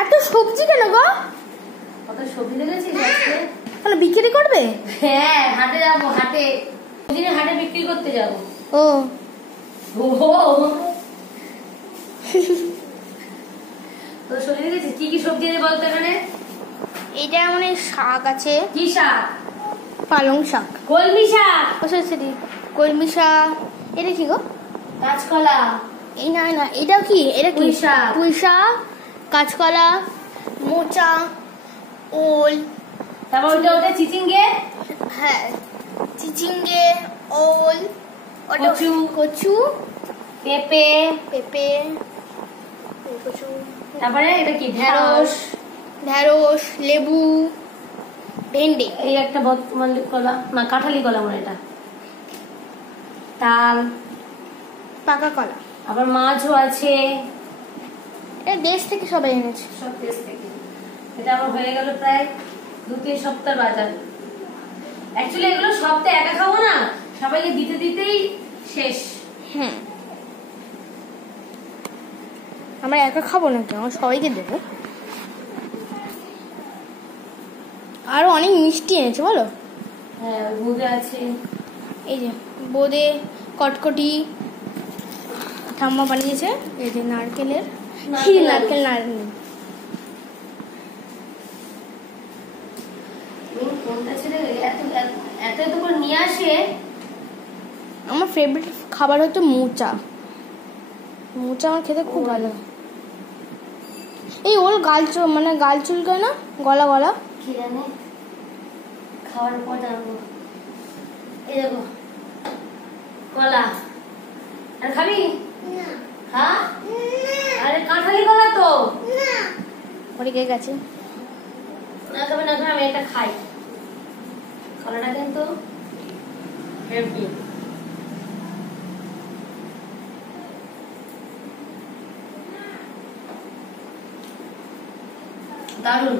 এত সবজি কেন গো? কত সবজি দেখেছিস আজকে? তাহলে বিক্রি করবে? হ্যাঁ, হাটে যাবো, হাটে হাটে বিক্রি করতে যাবো। ও তো সবজি দেখেছিস কি কি সবজি আছে বলতো এখানে? এইটা মানে শাক আছে। কি শাক? পালং শাক, কলমি শাক। ও সরি কলমি শাক। এটা কি গো? কাঁচকলা। এই না না, এটা কি? এটা কি? পুঁই শাক। পুঁই শাক, কাঁচকলা, মোচা, ওল, তারপর ওটা চিচিঙ্গে। হ্যাঁ চিচিঙ্গে, ওল, কচু, কচু, পেঁপে, পেঁপে, কচু, তারপরে এটা কি? ঢেঁড়স, ঢেঁড়স, লেবু, ভেন্ডি। এই একটা কলা না, কাঁঠালি কলা মনে, এটা তাল, পাকা কলা। আবার মাছও আছে। এটা দেশ থেকে সবাই এনেছে, সব দেশ থেকে। এটা আমার হয়ে গেল প্রায় 2-3 সপ্তাহ বাজার। অ্যাকচুয়ালি এগুলো সপ্তাহে একা খাবো না, সবাইকে দিতে দিতেই শেষ। হ্যাঁ আমরা একা খাবো নাকি, আমরা সবাইকে দেবো। আরো অনেক মিষ্টি এনেছে বলো। হ্যাঁ, বোঁদে আছে। এই যে বোঁদে, কটকটি ঠাম্মা বানিয়েছে। এই যে নারকেলের নারকেল কোনটা ছিল এত এত এত করে নিয়ে আসে। আমার ফেভারিট খাবার হচ্ছে মোচা। মোচা আমার খেতে খুব ভালো। এই ওর গাল মানে গাল চুলকায় না, গলা গলা কি জানে, খাওয়ার পর জানবো। এই দেখো কলা, আর খাবি? হ্যাঁ, আরে কাঁঠালি কলা তো পরে কে গেছে। না খাবে না খাবে, আমি এটা খাই। কলাটা কিন্তু হেভি। দারুন।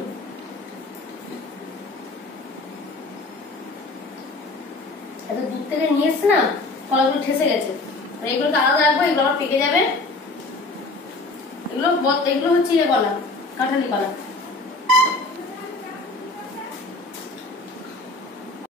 এত দূর থেকে নিয়ে এসছে না, কলাগুলো ঠেসে গেছে। এগুলোকে আলাদা রাখবো, এগুলো পেকে যাবে। এগুলো হচ্ছে কলা, কাঁঠালি কলা।